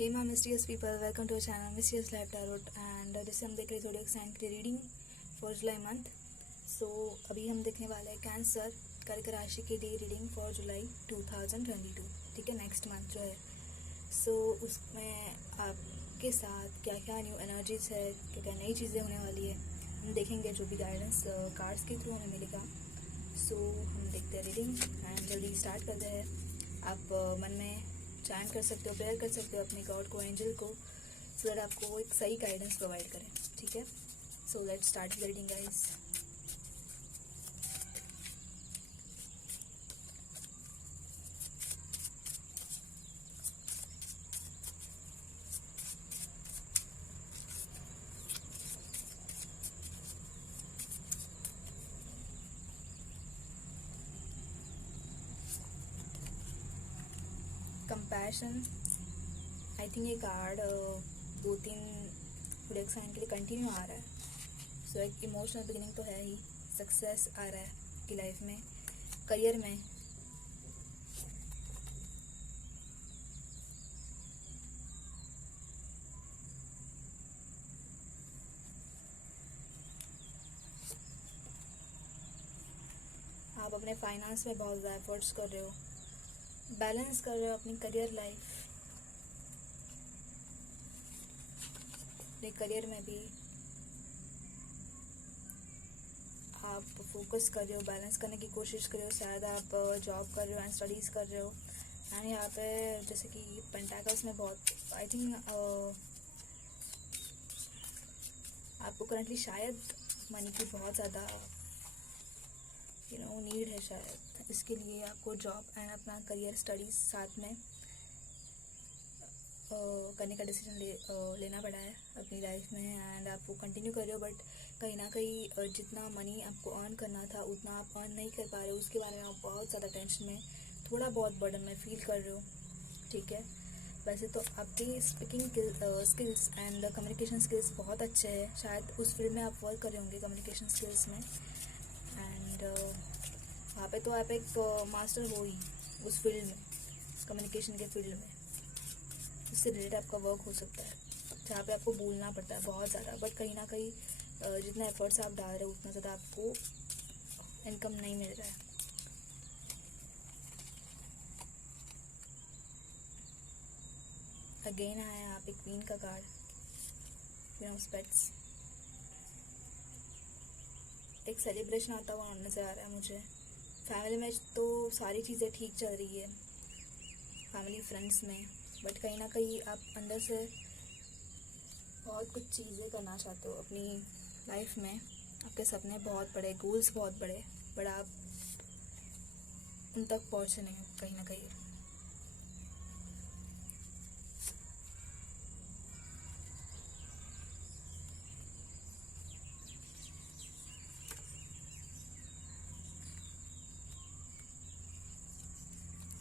Hey my mysterious people, welcome to our channel mysterious life tarot. And जैसे हम देख रहे हैं ज़ोडिएक साइन की रीडिंग फॉर जुलाई मंथ। सो अभी हम देखने वाले हैं कैंसर कर्क राशि की डे रीडिंग फॉर जुलाई 2022। ठीक है, नेक्स्ट मंथ जो है। सो उसमें आपके साथ क्या क्या न्यू एनर्जीज है, क्या क्या नई चीज़ें होने वाली है, हम देखेंगे जो भी गाइडेंस कार्ड्स के थ्रू हमें मिलेगा। सो हम देखते हैं रीडिंग एंड जल्दी स्टार्ट करते हैं। आप मन में चैंट कर सकते हो, प्रेयर कर सकते हो अपने गॉड को, एंजल को, सो दैट आपको एक सही गाइडेंस प्रोवाइड करें। ठीक है, so let's start the reading guys. Compassion, I think ये कार्ड 2-3 ज़ोडिएक साइन के लिए कंटिन्यू आ रहा है। सो एक इमोशनल बिगिनिंग तो है ही, सक्सेस आ रहा है आपकी लाइफ में, करियर में। आप अपने फाइनेंस में बहुत ज़्यादा एफर्ट्स कर रहे हो, बैलेंस कर रहे हो अपनी करियर लाइफ, अपने करियर में भी आप फोकस कर रहे हो, बैलेंस करने की कोशिश कर रहे हो। शायद आप जॉब कर रहे हो एंड स्टडीज़ कर रहे हो। एंड यहाँ पे जैसे कि पेंटाकल्स में बहुत, आई थिंक आपको करंटली शायद मनी की बहुत ज़्यादा नीड है। शायद इसके लिए आपको जॉब एंड अपना करियर स्टडीज़ साथ में करने का डिसीजन लेना पड़ा है अपनी लाइफ में। एंड आप वो कंटिन्यू कर रहे हो, बट कहीं ना कहीं जितना मनी आपको अर्न करना था उतना आप अर्न नहीं कर पा रहे हो। उसके बारे में आप बहुत ज़्यादा टेंशन में, थोड़ा बहुत बर्डन में फील कर रहे हो। ठीक है, वैसे तो आपकी speaking skills and communication skills बहुत अच्छे हैं। शायद उस फील्ड में आप वर्क कर रहे होंगे कम्युनिकेशन स्किल्स में। एंड वहाँ पे तो आप एक मास्टर हो ही उस फील्ड में, कम्युनिकेशन के फील्ड में। उससे रिलेटेड आपका वर्क हो सकता है जहाँ पे आपको बोलना पड़ता है बहुत ज़्यादा, बट कहीं ना कहीं जितना एफर्ट्स आप डाल रहे हो उतना ज़्यादा आपको इनकम नहीं मिल रहा है। अगेन आया यहाँ पे क्वीन का कार्ड, क्वीन ऑफ स्पेक्स। एक सेलिब्रेशन आता हुआ नज़र आ रहा है मुझे। फैमिली में तो सारी चीज़ें ठीक चल रही है, फैमिली फ्रेंड्स में, बट कहीं ना कहीं आप अंदर से बहुत कुछ चीज़ें करना चाहते हो अपनी लाइफ में। आपके सपने बहुत बड़े, गोल्स बहुत बड़े, बट आप उन तक पहुँचे नहीं हो कहीं ना कहीं।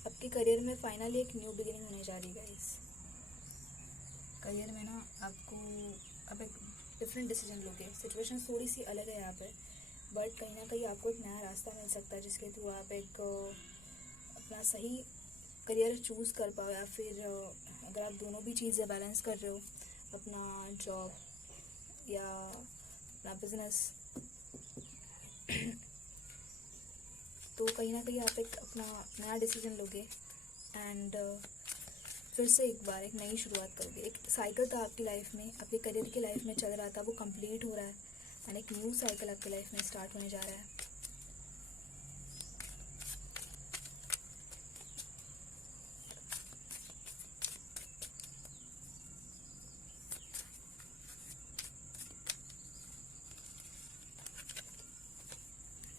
आपके करियर में फाइनली एक न्यू बिगिनिंग होने जा रही है गाइस। करियर में ना आपको आप एक डिफरेंट डिसीजन लोगे। सिचुएशन थोड़ी सी अलग है यहाँ पे, बट कहीं ना कहीं आपको एक नया रास्ता मिल सकता है जिसके थ्रू आप एक अपना सही करियर चूज़ कर पाओ। या फिर अगर आप दोनों भी चीज़ें बैलेंस कर रहे हो, अपना जॉब या अपना बिजनेस, तो कहीं ना कहीं आप एक अपना नया डिसीजन लोगे एंड फिर से एक बार एक नई शुरुआत करोगे। एक साइकिल था आपकी लाइफ में, आपके करियर की लाइफ में चल रहा था, वो कंप्लीट हो रहा है एंड एक न्यू साइकिल आपकी लाइफ में स्टार्ट होने जा रहा है।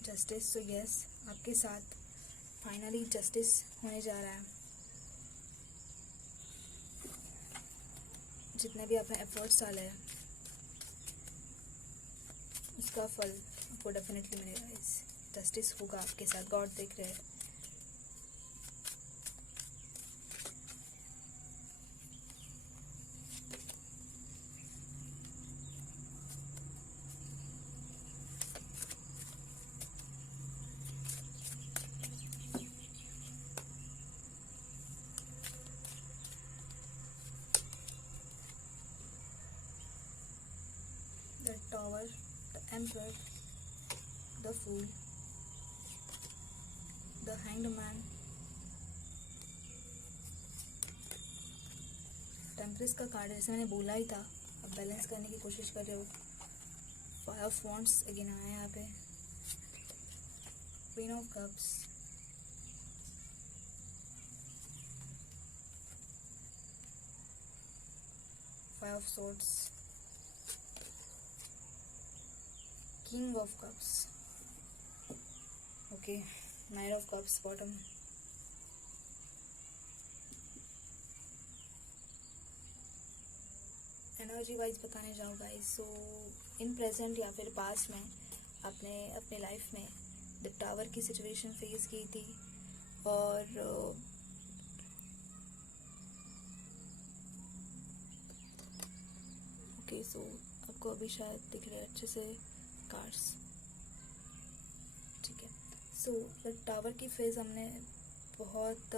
जस्टिस, सो यस, आपके साथ फाइनली जस्टिस होने जा रहा है। जितने भी आपने एफर्ट्स डाले हैं उसका फल आपको डेफिनेटली मिलेगा। इस जस्टिस होगा आपके साथ, गॉड देख रहे हैं। the Tower, the Emperor, the Fool, the Hanged Man, टेम्परेस का कार्ड जैसे मैंने बोला ही था, अब बैलेंस करने की कोशिश कर रहे हो। फाइव ऑफ वॉन्ड्स अगेन आया यहाँ पे, queen of cups, five of swords, king of cups, okay, night of cups bottom. Energy wise बताने जाऊँ गाइस, सो इन प्रेजेंट या फिर पास्ट में आपने अपने लाइफ में द टावर की सिचुएशन फेस की थी, और ओके, सो आपको अभी शायद दिख रहे अच्छे से कार्ड्स, ठीक है। सो द टावर की फेज हमने बहुत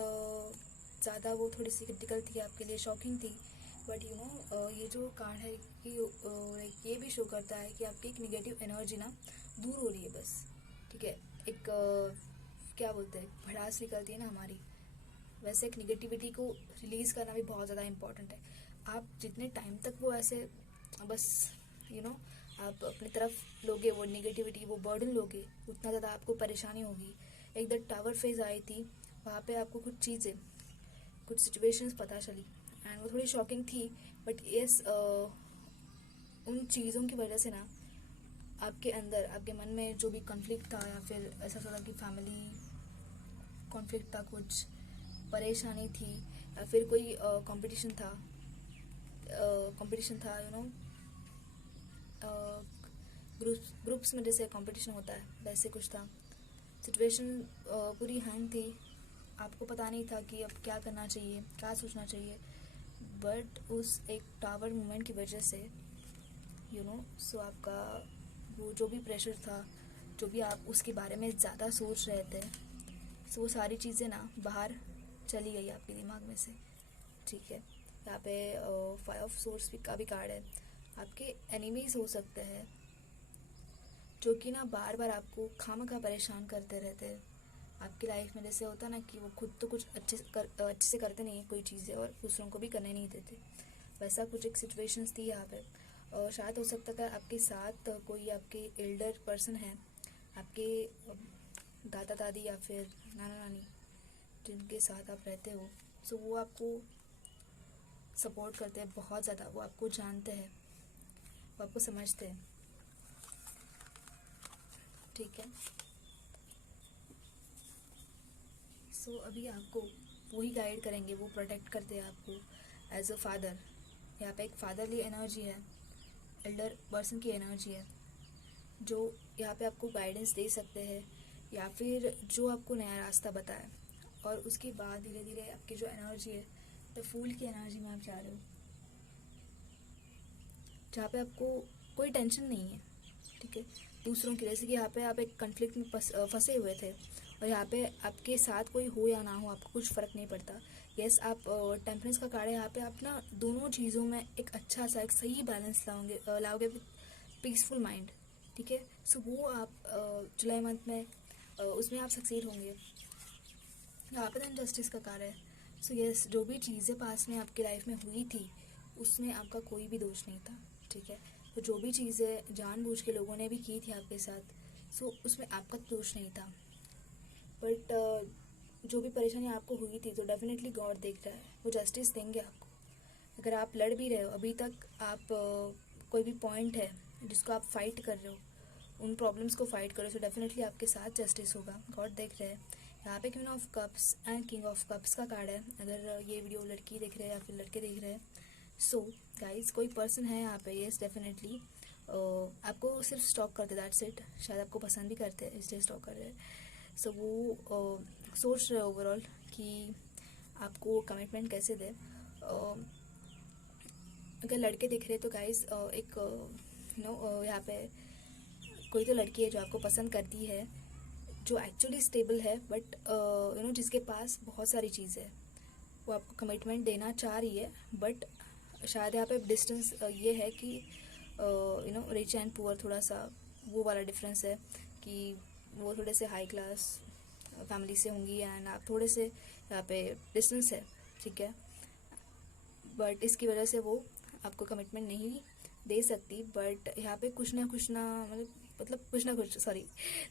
ज़्यादा, वो थोड़ी सी क्रिटिकल थी आपके लिए, शॉकिंग थी, बट यू नो ये जो कार्ड है कि ये भी शो करता है कि आपकी एक निगेटिव एनर्जी ना दूर हो रही है बस, ठीक है। एक क्या बोलते हैं, भड़ास निकलती है ना हमारी, वैसे एक निगेटिविटी को रिलीज़ करना भी बहुत ज़्यादा इम्पॉर्टेंट है। आप जितने टाइम तक वो ऐसे बस यू नो आप अपनी तरफ लोगे वो निगेटिविटी, वो बर्डन लोगे, उतना ज़्यादा आपको परेशानी होगी। एक द टावर फेज आई थी, वहाँ पे आपको कुछ चीज़ें, कुछ सिचुएशंस पता चली, एंड वो थोड़ी शॉकिंग थी, बट यस उन चीज़ों की वजह से ना आपके अंदर, आपके मन में जो भी कॉन्फ्लिक्ट था, या फिर ऐसा सोचा कि फैमिली कॉन्फ्लिक्ट था, कुछ परेशानी थी, या फिर कोई कंपटीशन था यू नो, ग्रुप्स में जैसे कंपटीशन होता है वैसे कुछ था। सिचुएशन पूरी हैंग थी, आपको पता नहीं था कि अब क्या करना चाहिए, क्या सोचना चाहिए, बट उस एक टावर मूवमेंट की वजह से यू नो, सो आपका वो जो भी प्रेशर था, जो भी आप उसके बारे में ज़्यादा सोच रहे थे, सो वो सारी चीज़ें ना बाहर चली गई आपके दिमाग में से, ठीक है। यहाँ पे फाइव ऑफ सोर्स का भी कार्ड है। आपके एनिमीज हो सकते हैं जो कि ना बार बार आपको खामखा परेशान करते रहते हैं आपकी लाइफ में। जैसे होता है ना कि वो खुद तो कुछ अच्छे से करते नहीं है कोई चीज़ें, और दूसरों को भी करने नहीं देते, वैसा कुछ एक सिचुएशंस थी यहाँ पे। शायद हो सकता है आपके साथ कोई आपके एल्डर पर्सन है, आपके दादा दादी या फिर नाना नानी, जिनके साथ आप रहते हो, सो वो आपको सपोर्ट करते हैं बहुत ज़्यादा, वो आपको जानते हैं, वो आपको समझते हैं, ठीक है। सो अभी आपको वो ही गाइड करेंगे, वो प्रोटेक्ट करते हैं आपको एज अ फादर। यहाँ पे एक फादरली एनर्जी है, एल्डर पर्सन की एनर्जी है, जो यहाँ पे आपको गाइडेंस दे सकते हैं, या फिर जो आपको नया रास्ता बताए। और उसके बाद धीरे धीरे आपकी जो एनर्जी है, द फूल की एनर्जी में आप जा रहे हो, जहाँ पे आपको कोई टेंशन नहीं है, ठीक है, दूसरों की। जैसे कि यहाँ पे आप एक कन्फ्लिक्ट में फंसे हुए थे, और यहाँ पे आपके साथ कोई हो या ना हो, आपको कुछ फ़र्क नहीं पड़ता। यस, आप टेम्परेंस का कार्ड है, यहाँ पे आप ना दोनों चीज़ों में एक अच्छा सा, एक सही बैलेंस लाओगे विद पीसफुल माइंड, ठीक है। सो वो आप जुलाई मंथ में उसमें आप सक्सीड होंगे। यहाँ पे देन जस्टिस का कार्ड है। सो यस, जो भी चीज़ें पास में आपकी लाइफ में हुई थी, उसमें आपका कोई भी दोष नहीं था, ठीक है। तो जो भी चीज़ें जानबूझ के लोगों ने भी की थी आपके साथ, सो उसमें आपका दोष नहीं था, बट जो भी परेशानी आपको हुई थी, तो डेफिनेटली गॉड देख रहा है, वो जस्टिस देंगे आपको। अगर आप लड़ भी रहे हो अभी तक, आप कोई भी पॉइंट है जिसको आप फाइट कर रहे हो, उन प्रॉब्लम्स को फाइट करो, तो डेफिनेटली आपके साथ जस्टिस होगा, गॉड देख रहे हैं। यहाँ पे queen of cups and king of cups का कार्ड है। अगर ये वीडियो लड़की देख रहे हैं या फिर लड़के देख रहे हैं, सो गाइस कोई पर्सन है यहाँ पे, येस डेफिनेटली आपको सिर्फ स्टॉक करते, दैट्स इट। शायद आपको पसंद भी करते हैं इसलिए स्टॉक कर रहे हैं। सो वो सोच रहे ओवरऑल कि आपको कमिटमेंट कैसे दे। अगर लड़के दिख रहे तो गाइस एक यहाँ पे कोई तो लड़की है जो आपको पसंद करती है, जो एक्चुअली स्टेबल है, बट जिसके पास बहुत सारी चीज़ें है, वो आपको कमिटमेंट देना चाह रही है, बट शायद यहाँ पे डिस्टेंस ये है कि रिच एंड पुअर, थोड़ा सा वो वाला डिफरेंस है कि वो थोड़े से हाई क्लास फैमिली से होंगी एंड आप थोड़े से यहाँ पे डिस्टेंस है, ठीक है। बट इसकी वजह से वो आपको कमिटमेंट नहीं दे सकती, बट यहाँ पे कुछ ना कुछ ना मतलब कुछ ना कुछ, सॉरी,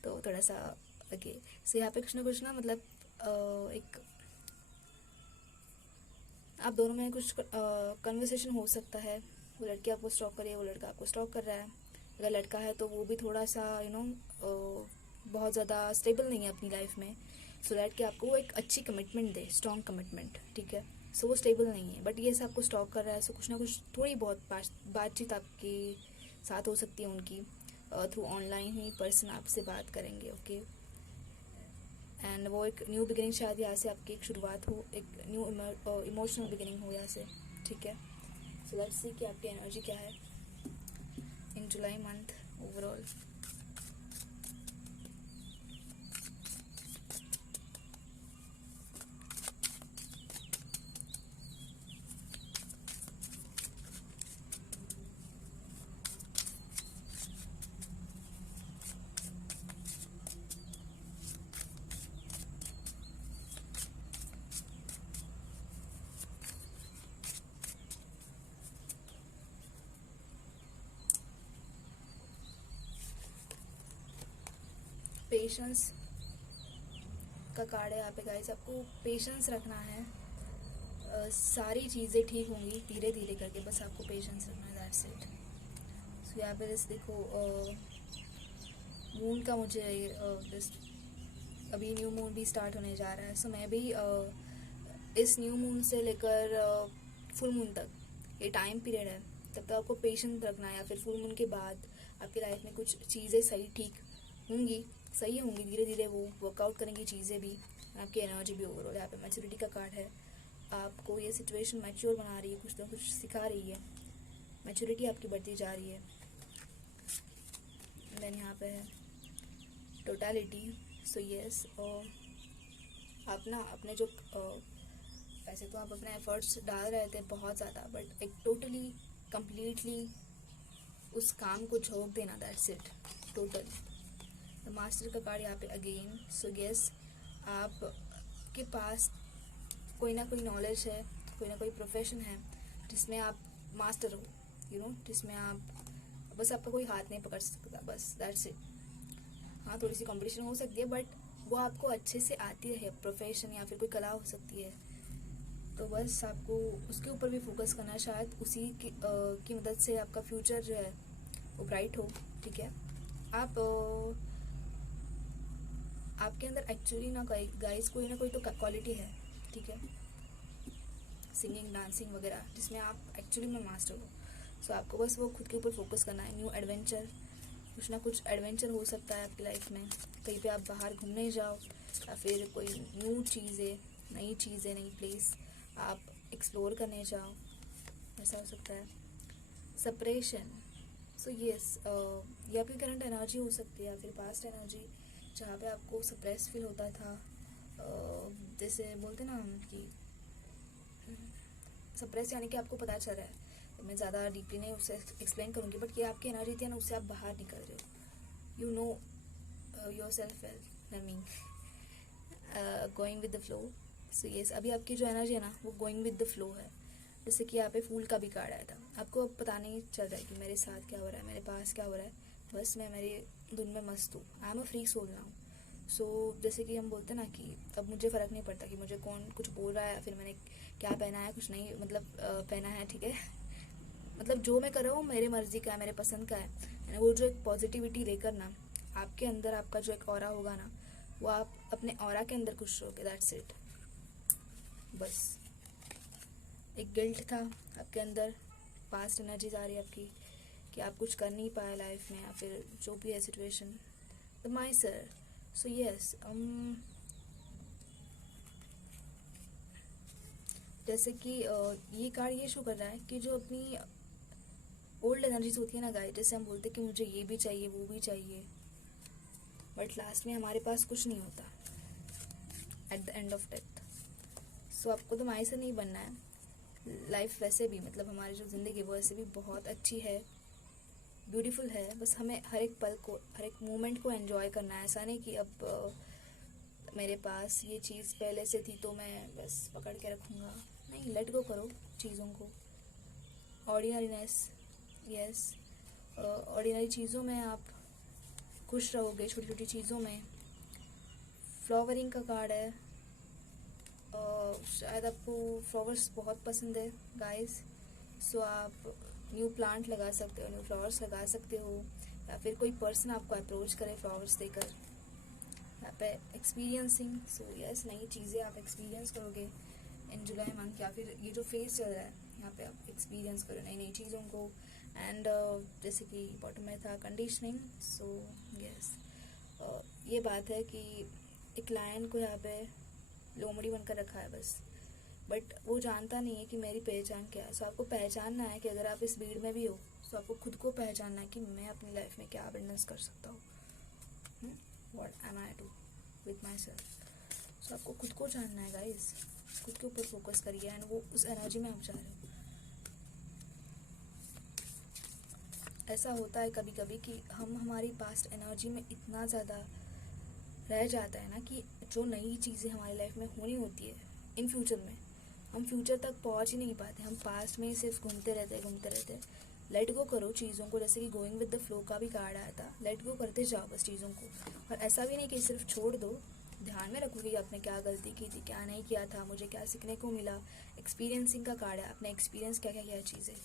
तो थोड़ा सा ओके। सो यहाँ पे कुछ ना कुछ ना मतलब एक आप दोनों में कुछ कन्वर्सेशन हो सकता है। वो लड़की आपको स्टॉक कर रही है, वो लड़का आपको स्टॉक कर रहा है। अगर लड़का है तो वो भी थोड़ा सा बहुत ज़्यादा स्टेबल नहीं है अपनी लाइफ में, सो दैट कि आपको वो एक अच्छी कमिटमेंट दे, स्ट्रॉन्ग कमिटमेंट, ठीक है। सो वो स्टेबल नहीं है, बट ये से आपको स्टॉक कर रहा है, सो कुछ ना कुछ थोड़ी बहुत बातचीत आपके साथ हो सकती है उनकी, थ्रू ऑनलाइन ही पर्सन आपसे बात करेंगे, ओके। एंड वो एक न्यू बिगिनिंग, शायद यहाँ से आपकी एक शुरुआत हो, एक न्यू इमोशनल बिगिनिंग हो यहाँ से, ठीक है। सो लेट्स सी कि आपकी एनर्जी क्या है इन जुलाई मंथ ओवरऑल। पेशेंस का कार्ड है यहाँ पे गाइस, आपको पेशेंस रखना है। सारी चीज़ें ठीक होंगी धीरे धीरे करके, बस आपको पेशेंस रखना है, दैट्स इट। सो यहाँ पे जैसे देखो मून का मुझे अभी न्यू मून भी स्टार्ट होने जा रहा है, सो मैं भी इस न्यू मून से लेकर फुल मून तक ये टाइम पीरियड है, तब तक आपको पेशेंस रखना है। या फिर फुल मून के बाद आपकी लाइफ में कुछ चीज़ें सही ठीक होंगी, सही होंगी, धीरे धीरे वो वर्कआउट करेंगी चीज़ें भी, आपकी एनर्जी भी ओवरऑल। यहाँ पे मैच्योरिटी का कार्ड है, आपको ये सिचुएशन मैच्योर बना रही है, कुछ ना कुछ सिखा रही है, मैच्योरिटी आपकी बढ़ती जा रही है। देन यहाँ पे है टोटलिटी। सो यस, आप ना अपने जो वैसे तो आप अपने एफर्ट्स डाल रहे थे बहुत ज़्यादा, बट एक टोटली कम्प्लीटली उस काम को झोंक देना, that's it, total. The master का कार्ड यहाँ पे अगेन। सो यस, आपके पास कोई ना कोई नॉलेज है, कोई ना कोई प्रोफेशन है जिसमें आप मास्टर हो, जिसमें आप बस आपका कोई हाथ नहीं पकड़ सकता, बस दैट्स इट। हाँ, थोड़ी सी कंपटीशन हो सकती है, बट वो आपको अच्छे से आती है, प्रोफेशन या फिर कोई कला हो सकती है, तो बस आपको उसके ऊपर भी फोकस करना है। शायद उसी की मदद से आपका फ्यूचर जो है वो ब्राइट हो, ठीक है। आप आपके अंदर एक्चुअली ना गाइस कोई ना कोई तो क्वालिटी है, ठीक है, सिंगिंग, डांसिंग वगैरह, जिसमें आप एक्चुअली में मास्टर हो। सो आपको बस वो खुद के ऊपर फोकस करना है। न्यू एडवेंचर, कुछ ना कुछ एडवेंचर हो सकता है आपकी लाइफ में, कहीं पे आप बाहर घूमने जाओ या फिर कोई न्यू चीज़ें, नई प्लेस आप एक्सप्लोर करने जाओ, ऐसा हो सकता है। सेपरेशन, सो यस, ये आपकी करंट एनर्जी हो सकती है या फिर पास्ट एनर्जी, जहाँ पे आपको सप्रेस फील होता था, जैसे बोलते ना हम कि सप्रेस, यानी कि आपको पता चल रहा है, मैं ज़्यादा डीपली नहीं उसे एक्सप्लेन करूँगी, बट ये आपकी एनर्जी थी ना, उससे आप बाहर निकल रहे हो, you know your self well, I mean going with the flow. So yes, अभी आपकी जो एनर्जी है ना वो गोइंग विद द फ्लो है। जैसे कि यहाँ पे फूल का भी कार्ड आया था, आपको अब पता नहीं चल रहा है कि मेरे साथ क्या हो रहा है, मेरे पास क्या हो रहा है, बस मैं मेरी धुन में मस्त हूँ, I am a free soul now. So जैसे कि हम बोलते हैं ना कि अब मुझे फ़र्क नहीं पड़ता कि मुझे कौन कुछ बोल रहा है या फिर मैंने क्या पहना है, कुछ नहीं, मतलब पहना है, ठीक है, मतलब जो मैं कर रहा हूँ मेरे मर्जी का है, मेरे पसंद का है। वो जो एक पॉजिटिविटी लेकर ना आपके अंदर आपका जो एक ऑरा होगा ना, वो आप अपने ऑरा के अंदर खुश रहोगे, दैट्स इट। बस एक गिल्ट था आपके अंदर, पास्ट एनर्जीज आ रही है आपकी कि आप कुछ कर नहीं पाए लाइफ में या फिर जो भी है situation, the my sir. So yes, जैसे कि ये कार्ड ये शो कर रहा है कि जो अपनी ओल्ड एनर्जीज होती है ना गाइस, जैसे हम बोलते हैं कि मुझे ये भी चाहिए, वो भी चाहिए, बट लास्ट में हमारे पास कुछ नहीं होता at the end of death. So आपको तो माई से नहीं बनना है। लाइफ वैसे भी, मतलब हमारी जो ज़िंदगी वो वैसे भी बहुत अच्छी है, ब्यूटीफुल है, बस हमें हर एक पल को, हर एक मोमेंट को एंजॉय करना है। ऐसा नहीं कि अब मेरे पास ये चीज़ पहले से थी तो मैं बस पकड़ के रखूँगा। नहीं, लेट गो करो चीज़ों को। ऑर्डिनरीनेस, यस, ऑर्डिनरी चीज़ों में आप खुश रहोगे, छोटी छोटी चीज़ों में। फ्लावरिंग का कार्ड है, शायद आपको फ्लावर्स बहुत पसंद है गाइस, सो आप न्यू प्लांट लगा सकते हो, न्यू फ्लावर्स लगा सकते हो, या फिर कोई पर्सन आपको अप्रोच करे फ्लावर्स देकर। यहाँ पे एक्सपीरियंसिंग, सो यस, नई चीज़ें आप एक्सपीरियंस करोगे इन जुलाई मंथ, या फिर ये जो फेज चल रहा है यहाँ पे आप एक्सपीरियंस करो नई नई चीज़ों को। एंड जैसे कि बॉटम में था कंडीशनिंग, सो यस, ये बात है कि एक लायन को यहाँ पे लोमड़ी बनकर रखा है बस, बट वो जानता नहीं है कि मेरी पहचान क्या है। सो आपको पहचानना है कि अगर आप इस भीड़ में भी हो तो आपको खुद को पहचानना है कि मैं अपनी लाइफ में क्या अबंडेंस कर सकता हूँ, what am I do with myself. So आपको खुद को जानना है गाइस, खुद के ऊपर फोकस करिए एंड वो उस एनर्जी में आप जा रहे हो। ऐसा होता है कभी कभी कि हम हमारी पास्ट एनर्जी में इतना ज़्यादा रह जाता है ना कि जो नई चीज़ें हमारी लाइफ में होनी होती है इन फ्यूचर में, हम फ्यूचर तक पहुंच ही नहीं पाते, हम पास्ट में ही सिर्फ घूमते रहते। लेट गो करो चीज़ों को, जैसे कि गोइंग विद द फ्लो का भी कार्ड आया था, लेट गो करते जाओ बस चीज़ों को। और ऐसा भी नहीं कि सिर्फ छोड़ दो, ध्यान में रखो कि आपने क्या गलती की थी, क्या नहीं किया था, मुझे क्या सीखने को मिला। एक्सपीरियंसिंग का कार्ड है, आपने एक्सपीरियंस क्या क्या किया चीज़ें,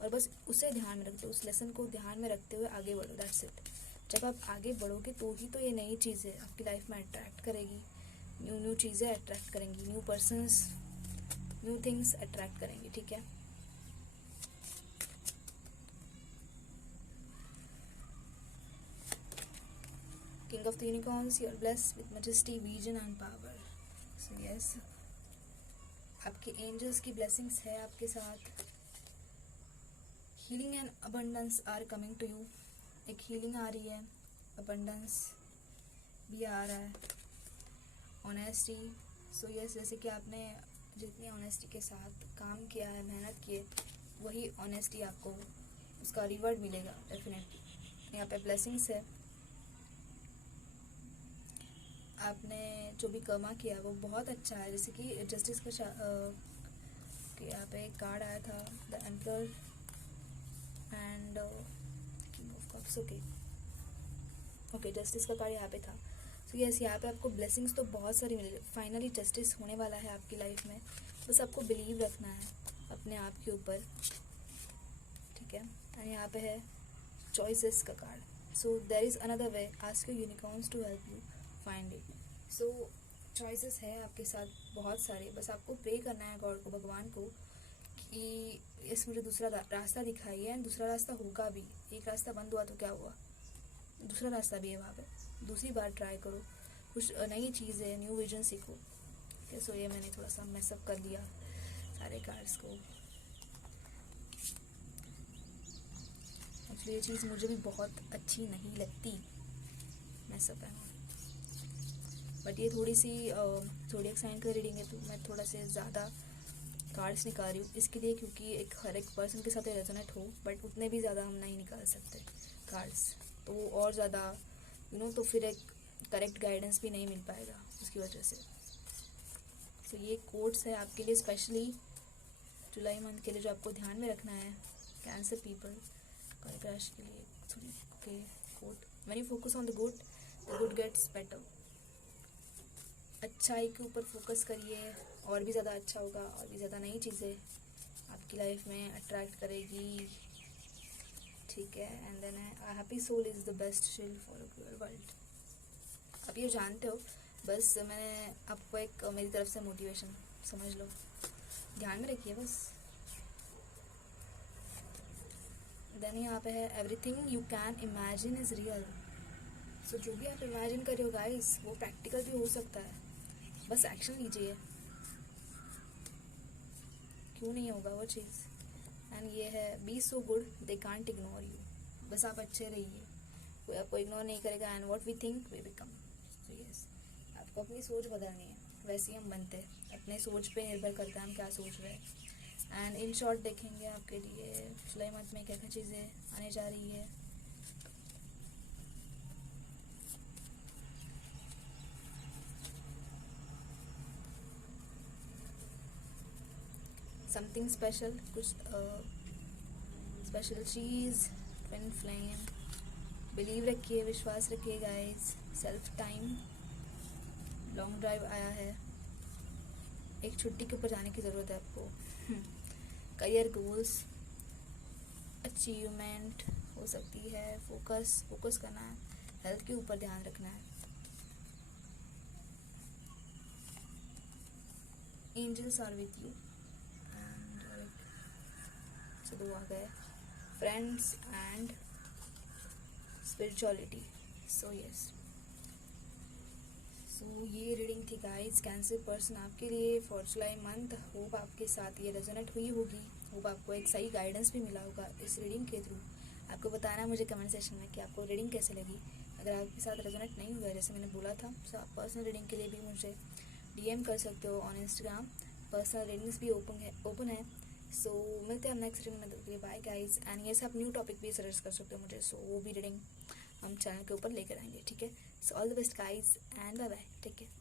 और बस उसे ध्यान में रखते हो, उस लेसन को ध्यान में रखते हुए आगे बढ़ो, दैट्स इट। जब आप आगे बढ़ोगे तो ही तो ये नई चीज़ें आपकी लाइफ में अट्रैक्ट करेगी, न्यू चीज़ें अट्रैक्ट करेंगी, new persons, new things attract करेंगी, ठीक है। King of the unicorns, you are blessed with majesty, vision and power. So yes, आपके एंजल्स की ब्लेसिंग्स है आपके साथ। Healing and abundance are coming to you, एक हीलिंग आ रही है, अबंडेंस भी आ रहा है, ऑनेस्टी। सो यस, जैसे कि आपने जितनी ऑनेस्टी के साथ काम किया है, मेहनत की है, वही ऑनेस्टी आपको उसका रिवॉर्ड मिलेगा डेफिनेटली। यहाँ पे ब्लेसिंग्स है, आपने जो भी कर्मा किया वो बहुत अच्छा है। जैसे कि जस्टिस का यहाँ पे एक कार्ड आया था, the emperor and king of cups, okay, justice का कार्ड यहाँ पे था। तो यस, यहाँ पे आपको ब्लेसिंग्स तो बहुत सारी मिल रही, फाइनली जस्टिस होने वाला है आपकी लाइफ में, बस आपको बिलीव रखना है अपने आप के ऊपर, ठीक है। एंड यहाँ पे है चॉइसेस का card, so there is another way, ask your unicorns to help you find it. So choices है आपके साथ बहुत सारे, बस आपको प्रे करना है गॉड को, भगवान को, कि इस मुझे दूसरा रास्ता दिखाइए, एंड दूसरा रास्ता होगा भी। एक रास्ता बंद हुआ तो क्या हुआ, दूसरा रास्ता भी है वहाँ पे, दूसरी बार ट्राई करो, कुछ नई चीज़ें, न्यू विजन सीखो। सो ये मैंने थोड़ा सा मैसअप कर दिया सारे कार्ड्स को। एक्चुअली ये चीज़ मुझे भी बहुत अच्छी नहीं लगती, मैसअप है, बट ये थोड़ी सी ज़ोडिएक साइन का रीडिंग है तो मैं थोड़ा से ज़्यादा कार्ड्स निकाल रही हूँ इसके लिए, क्योंकि एक हर एक पर्सन के साथ रेजोनेट हो, बट उतने भी ज़्यादा हम नहीं निकाल सकते कार्ड्स, तो वो और ज़्यादा तो फिर एक करेक्ट गाइडेंस भी नहीं मिल पाएगा उसकी वजह से। तो ये कोड्स है आपके लिए स्पेशली जुलाई मंथ के लिए, जो आपको ध्यान में रखना है। कैंसर पीपल, कर्क राशि के लिए okay code, when you focus on the good gets better. अच्छाई के ऊपर फोकस करिए, और भी ज़्यादा अच्छा होगा, और भी ज़्यादा नई चीज़ें आपकी लाइफ में अट्रैक्ट करेगी, ठीक है। And then a happy soul is the best shield for a cruel world. आप ये जानते हो, बस मैंने आपको एक मेरी तरफ से मोटिवेशन समझ लो, ध्यान में रखिए बस। देन यहाँ पे है everything you can imagine is real. So जो भी आप इमेजिन कर रहे हो गाइस, वो प्रैक्टिकल भी हो सकता है, बस एक्शन लीजिए, क्यों नहीं होगा वो चीज़। एंड ये है be so good they can't ignore you, बस आप अच्छे रहिए, कोई आपको इग्नोर नहीं करेगा। And what we think we become. तो यस, आपको अपनी सोच बदलनी है, वैसे ही हम बनते हैं, अपने सोच पे निर्भर करता है हम क्या सोच रहे हैं। एंड इन शॉर्ट देखेंगे आपके लिए जुलाई मंथ में क्या क्या चीज़ें आने जा रही है। समथिंग स्पेशल, कुछ स्पेशल चीज़, ट्विन फ्लेम, बिलीव रखिए, विश्वास रखिए guys, self time, long drive आया है, एक छुट्टी के ऊपर जाने की ज़रूरत है आपको, करियर गोल्स, अचीवमेंट हो सकती है, फोकस करना है, हेल्थ के ऊपर ध्यान रखना है, angels are with you, and दो आ गए, friends and spirituality. So yes, so ये रीडिंग थी गाइस कैंसर पर्सन आपके लिए फॉर जुलाई मंथ। होप आपके साथ ये रेजोनेट हुई होगी, होप आपको एक सही गाइडेंस भी मिला होगा इस रीडिंग के थ्रू। आपको बताना मुझे कमेंट सेक्शन में कि आपको रीडिंग कैसे लगी। अगर आपके साथ रेजोनेट नहीं हुआ जैसे मैंने बोला था, तो आप पर्सनल रीडिंग के लिए भी मुझे DM कर सकते हो ऑन इंस्टाग्राम, पर्सनल रीडिंग्स भी ओपन है। सो मिलते हैं हम नेक्स्ट रीडिंग में, के लिए बाय गाइस। एंड ये सब न्यू टॉपिक भी सजेस्ट कर सकते हो मुझे, सो वो भी रीडिंग हम चैनल के ऊपर लेकर आएंगे, ठीक है। So all the best guys and bye bye, take care.